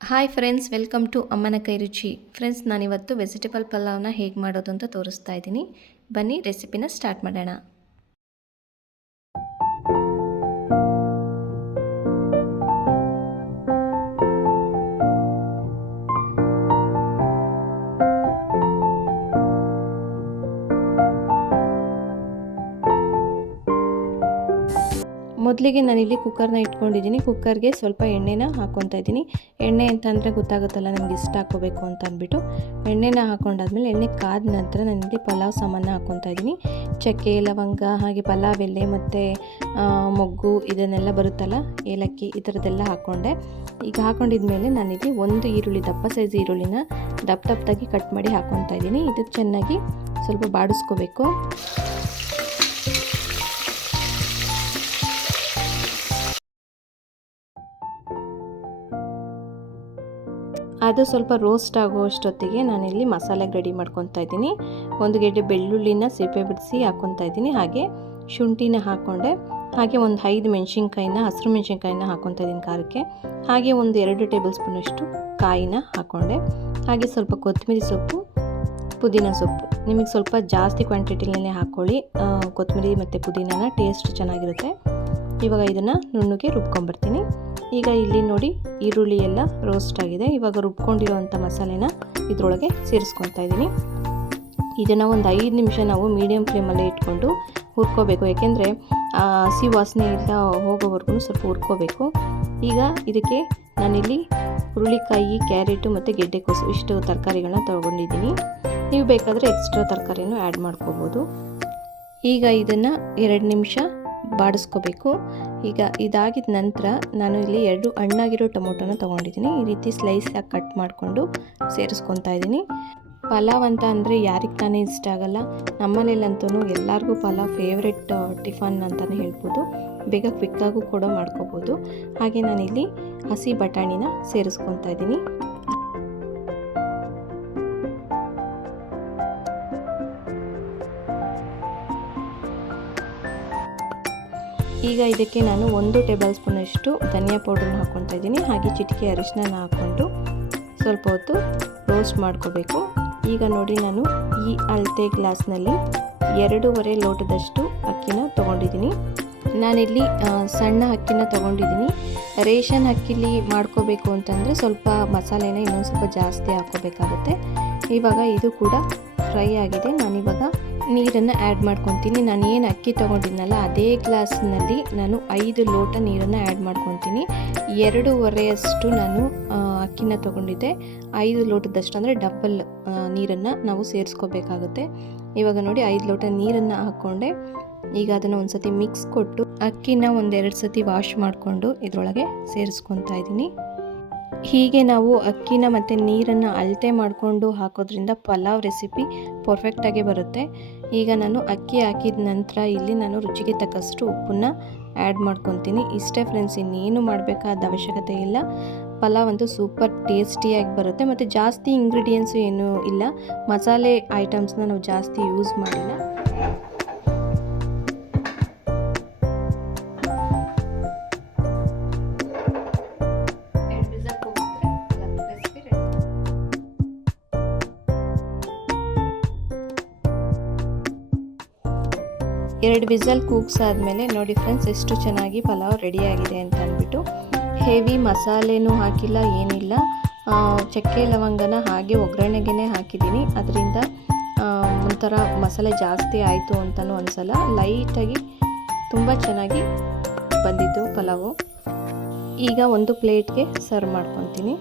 Hi friends, welcome to ಅಮ್ಮನ ಕೈ ರುಚಿ. ಫ್ರೆಂಡ್ಸ್, ನಾನಿವತ್ತು ವೆಜಿಟೇಬಲ್ ಪಲಾವ್ನ ಹೇಗೆ ಮಾಡೋದು ಅಂತ ತೋರಿಸ್ತಾ ಇದ್ದೀನಿ. ಬನ್ನಿ ರೆಸಿಪಿನ ಸ್ಟಾರ್ಟ್ ಮಾಡೋಣ. ಮೊದಲಿಗೆ ನಾನಿಲ್ಲಿ ಕುಕ್ಕರ್ನ ಇಟ್ಕೊಂಡಿದ್ದೀನಿ. ಕುಕ್ಕರ್ಗೆ ಸ್ವಲ್ಪ ಎಣ್ಣೆನ ಹಾಕ್ಕೊತಾ ಇದ್ದೀನಿ. ಎಣ್ಣೆ ಅಂತಂದರೆ ಗೊತ್ತಾಗುತ್ತಲ್ಲ ನಮ್ಗೆ ಇಷ್ಟ ಹಾಕ್ಕೋಬೇಕು ಅಂತ ಅಂದ್ಬಿಟ್ಟು ಎಣ್ಣೆನ ಹಾಕ್ಕೊಂಡಾದ್ಮೇಲೆ ಎಣ್ಣೆ ಕಾದ ನಂತರ ನಾನಿಲ್ಲಿ ಪಲಾವ್ ಸಾಮಾನ ಹಾಕ್ಕೊತಾ ಇದ್ದೀನಿ. ಚಕ್ಕೆ, ಲವಂಗ, ಹಾಗೆ ಪಲಾವ್ ಎಲೆ ಮತ್ತು ಮೊಗ್ಗು ಇದನ್ನೆಲ್ಲ ಬರುತ್ತಲ್ಲ, ಏಲಕ್ಕಿ, ಈ ಥರದ್ದೆಲ್ಲ ಹಾಕ್ಕೊಂಡೆ. ಈಗ ಹಾಕ್ಕೊಂಡಿದ್ಮೇಲೆ ನಾನಿಲ್ಲಿ ಒಂದು ಈರುಳ್ಳಿ, ದಪ್ಪ ಸೈಜ್ ಈರುಳ್ಳಿನ ದಪ್ಪದಾಗಿ ಕಟ್ ಮಾಡಿ ಹಾಕ್ಕೊತಾ ಇದ್ದೀನಿ. ಇದು ಚೆನ್ನಾಗಿ ಸ್ವಲ್ಪ ಬಾಡಿಸ್ಕೋಬೇಕು. ಅದು ಸ್ವಲ್ಪ ರೋಸ್ಟ್ ಆಗುವಷ್ಟೊತ್ತಿಗೆ ನಾನಿಲ್ಲಿ ಮಸಾಲೆಗೆ ರೆಡಿ ಮಾಡ್ಕೊತಾ ಇದ್ದೀನಿ. ಒಂದು ಗೆಡ್ಡೆ ಬೆಳ್ಳುಳ್ಳಿನ ಸಿಪ್ಪೆ ಬಿಡಿಸಿ ಹಾಕ್ಕೊತಾ ಇದ್ದೀನಿ. ಹಾಗೆ ಶುಂಠಿನ ಹಾಕ್ಕೊಂಡೆ. ಹಾಗೆ ಒಂದು 5 ಮೆಣಸಿನ್ಕಾಯಿನ, ಹಸಿರು ಮೆಣಸಿನ್ಕಾಯಿನ ಹಾಕ್ಕೊತಾ ಇದ್ದೀನಿ ಖಾರಕ್ಕೆ. ಹಾಗೆ ಒಂದು 2 ಟೇಬಲ್ ಸ್ಪೂನಷ್ಟು ಕಾಯಿನ ಹಾಕ್ಕೊಂಡೆ. ಹಾಗೆ ಸ್ವಲ್ಪ ಕೊತ್ತಂಬರಿ ಸೊಪ್ಪು, ಪುದೀನ ಸೊಪ್ಪು ನಿಮಗೆ ಸ್ವಲ್ಪ ಜಾಸ್ತಿ ಕ್ವಾಂಟಿಟಿಲೇ ಹಾಕ್ಕೊಳ್ಳಿ. ಕೊತ್ತಂಬರಿ ಮತ್ತು ಪುದೀನನ ಟೇಸ್ಟ್ ಚೆನ್ನಾಗಿರುತ್ತೆ. ಇವಾಗ ಇದನ್ನು ನುಣ್ಣಗೆ ರುಬ್ಕೊಂಬರ್ತೀನಿ. ಈಗ ಇಲ್ಲಿ ನೋಡಿ, ಈರುಳ್ಳಿ ಎಲ್ಲ ರೋಸ್ಟ್ ಆಗಿದೆ. ಇವಾಗ ರುಬ್ಕೊಂಡಿರೋವಂಥ ಮಸಾಲೆನ ಇದರೊಳಗೆ ಸೇರಿಸ್ಕೊತಾ ಇದ್ದೀನಿ. ಇದನ್ನು ಒಂದು 5 ನಿಮಿಷ ನಾವು ಮೀಡಿಯಮ್ ಫ್ಲೇಮಲ್ಲೇ ಇಟ್ಕೊಂಡು ಹುರ್ಕೋಬೇಕು. ಯಾಕೆಂದರೆ ಹಸಿ ವಾಸನೆ ಎಲ್ಲ ಹೋಗೋವರೆಗೂ ಸ್ವಲ್ಪ ಹುರ್ಕೋಬೇಕು. ಈಗ ಇದಕ್ಕೆ ನಾನಿಲ್ಲಿ ಹುರುಳಿಕಾಯಿ, ಕ್ಯಾರೆಟು ಮತ್ತು ಗೆಡ್ಡೆಕೋಸು ಇಷ್ಟು ತರಕಾರಿಗಳನ್ನ ತೊಗೊಂಡಿದ್ದೀನಿ. ನೀವು ಬೇಕಾದರೆ ಎಕ್ಸ್ಟ್ರಾ ತರಕಾರಿಯನ್ನು ಆ್ಯಡ್ ಮಾಡ್ಕೋಬೋದು. ಈಗ ಇದನ್ನು 2 ನಿಮಿಷ ಬಾಡಿಸ್ಕೋಬೇಕು. ಈಗ ಇದಾಗಿದ ನಂತರ ನಾನು ಇಲ್ಲಿ 2 ಹಣ್ಣಾಗಿರೋ ಟೊಮೊಟೊನ ತೊಗೊಂಡಿದ್ದೀನಿ. ಈ ರೀತಿ ಸ್ಲೈಸಾಗಿ ಕಟ್ ಮಾಡಿಕೊಂಡು ಸೇರಿಸ್ಕೊತಾ ಇದ್ದೀನಿ. ಪಲಾವ್ ಅಂತ ಅಂದರೆ ಯಾರಿಗೆ ತಾನೇ ಇಷ್ಟ ಆಗಲ್ಲ. ನಮ್ಮನೇಲಂತೂ ಎಲ್ಲರಿಗೂ ಪಲಾವ್ ಫೇವ್ರೆಟ್ ಟಿಫನ್ ಅಂತಲೇ ಹೇಳ್ಬೋದು. ಬೇಗ ಕ್ವಿಕ್ಕಾಗೂ ಕೂಡ ಮಾಡ್ಕೋಬೋದು. ಹಾಗೆ ನಾನಿಲ್ಲಿ ಹಸಿ ಬಟಾಣಿನ ಸೇರಿಸ್ಕೊತಾ ಇದ್ದೀನಿ. ಈಗ ಇದಕ್ಕೆ ನಾನು 1 ಟೇಬಲ್ ಸ್ಪೂನಷ್ಟು ಧನಿಯಾ ಪೌಡ್ರನ್ನ ಹಾಕ್ಕೊತಾ ಇದ್ದೀನಿ. ಹಾಗೆ ಚಿಟಿಕೆ ಅರಿಶಿನ ಹಾಕ್ಕೊಂಡು ಸ್ವಲ್ಪ ಹೊತ್ತು ರೋಸ್ಟ್ ಮಾಡ್ಕೋಬೇಕು. ಈಗ ನೋಡಿ, ನಾನು ಈ ಅಳತೆ ಗ್ಲಾಸ್ನಲ್ಲಿ 2.5 ಲೋಟದಷ್ಟು ಅಕ್ಕಿನ ತೊಗೊಂಡಿದ್ದೀನಿ. ನಾನಿಲ್ಲಿ ಸಣ್ಣ ಅಕ್ಕಿನ ತೊಗೊಂಡಿದ್ದೀನಿ. ರೇಷನ್ ಅಕ್ಕಿಲಿ ಮಾಡ್ಕೋಬೇಕು ಅಂತಂದರೆ ಸ್ವಲ್ಪ ಮಸಾಲೆನ ಇನ್ನೊಂದು ಸ್ವಲ್ಪ ಜಾಸ್ತಿ ಹಾಕ್ಕೋಬೇಕಾಗುತ್ತೆ. ಇವಾಗ ಇದು ಕೂಡ ಫ್ರೈ ಆಗಿದೆ. ನಾನಿವಾಗ ನೀರನ್ನು ಆ್ಯಡ್ ಮಾಡ್ಕೊತೀನಿ. ನಾನು ಏನು ಅಕ್ಕಿ ತೊಗೊಂಡಿದ್ನಲ್ಲ ಅದೇ ಗ್ಲಾಸ್ನಲ್ಲಿ ನಾನು 5 ಲೋಟ ನೀರನ್ನು ಆ್ಯಡ್ ಮಾಡ್ಕೊತೀನಿ. 2.5 ನಾನು ಅಕ್ಕಿನ ತೊಗೊಂಡಿದ್ದೆ. 5 ಲೋಟದಷ್ಟು ಅಂದರೆ ಡಬಲ್ ನೀರನ್ನು ನಾವು ಸೇರಿಸ್ಕೋಬೇಕಾಗುತ್ತೆ. ಇವಾಗ ನೋಡಿ, 5 ಲೋಟ ನೀರನ್ನು ಹಾಕ್ಕೊಂಡೆ. ಈಗ ಅದನ್ನು ಒಂದು ಸತಿ ಮಿಕ್ಸ್ ಕೊಟ್ಟು ಅಕ್ಕಿನ 1-2 ಸತಿ ವಾಶ್ ಮಾಡಿಕೊಂಡು ಇದರೊಳಗೆ ಸೇರಿಸ್ಕೊತಾ ಇದ್ದೀನಿ. ಹೀಗೆ ನಾವು ಅಕ್ಕಿನ ಮತ್ತು ನೀರನ್ನು ಅಳತೆ ಮಾಡಿಕೊಂಡು ಹಾಕೋದ್ರಿಂದ ಪಲಾವ್ ರೆಸಿಪಿ ಪರ್ಫೆಕ್ಟಾಗಿ ಬರುತ್ತೆ. ಈಗ ನಾನು ಅಕ್ಕಿ ಹಾಕಿದ ನಂತರ ಇಲ್ಲಿ ನಾನು ರುಚಿಗೆ ತಕ್ಕಷ್ಟು ಉಪ್ಪನ್ನು ಆ್ಯಡ್ ಮಾಡ್ಕೊತೀನಿ. ಇಷ್ಟೇ ಫ್ರೆಂಡ್ಸ್, ಇನ್ನೇನು ಮಾಡಬೇಕಾದ ಅವಶ್ಯಕತೆ ಇಲ್ಲ. ಪಲಾವ್ ಅಂತೂ ಸೂಪರ್ ಟೇಸ್ಟಿಯಾಗಿ ಬರುತ್ತೆ. ಮತ್ತು ಜಾಸ್ತಿ ಇಂಗ್ರೀಡಿಯೆಂಟ್ಸು ಏನೂ ಇಲ್ಲ. ಮಸಾಲೆ ಐಟಮ್ಸ್ನ ನಾವು ಜಾಸ್ತಿ ಯೂಸ್ ಮಾಡಿಲ್ಲ. ಎರಡು ವಿಸಲ್ ಕೂಗ್ಸಾದ್ಮೇಲೆ ನೋಡಿ ಫ್ರೆಂಡ್ಸ್, ಎಷ್ಟು ಚೆನ್ನಾಗಿ ಪಲಾವ್ ರೆಡಿಯಾಗಿದೆ ಅಂತ ಅಂದ್ಬಿಟ್ಟು. ಹೆವಿ ಮಸಾಲೆನೂ ಹಾಕಿಲ್ಲ, ಏನಿಲ್ಲ. ಚಕ್ಕೆ ಲವಂಗನ ಹಾಗೆ ಒಗ್ಗರಣೆಗೆ ಹಾಕಿದ್ದೀನಿ. ಅದರಿಂದ ಒಂಥರ ಮಸಾಲೆ ಜಾಸ್ತಿ ಆಯಿತು ಅಂತಲೂ ಅನಿಸಲ್ಲ. ಲೈಟಾಗಿ ತುಂಬ ಚೆನ್ನಾಗಿ ಬಂದಿತ್ತು ಪಲಾವು. ಈಗ ಒಂದು ಪ್ಲೇಟ್ಗೆ ಸರ್ವ್ ಮಾಡ್ಕೊತೀನಿ.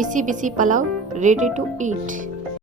ಬಿಸಿ ಬಿಸಿ ಪಲಾವ್ ರೆಡಿ ಟು ಈಟ್.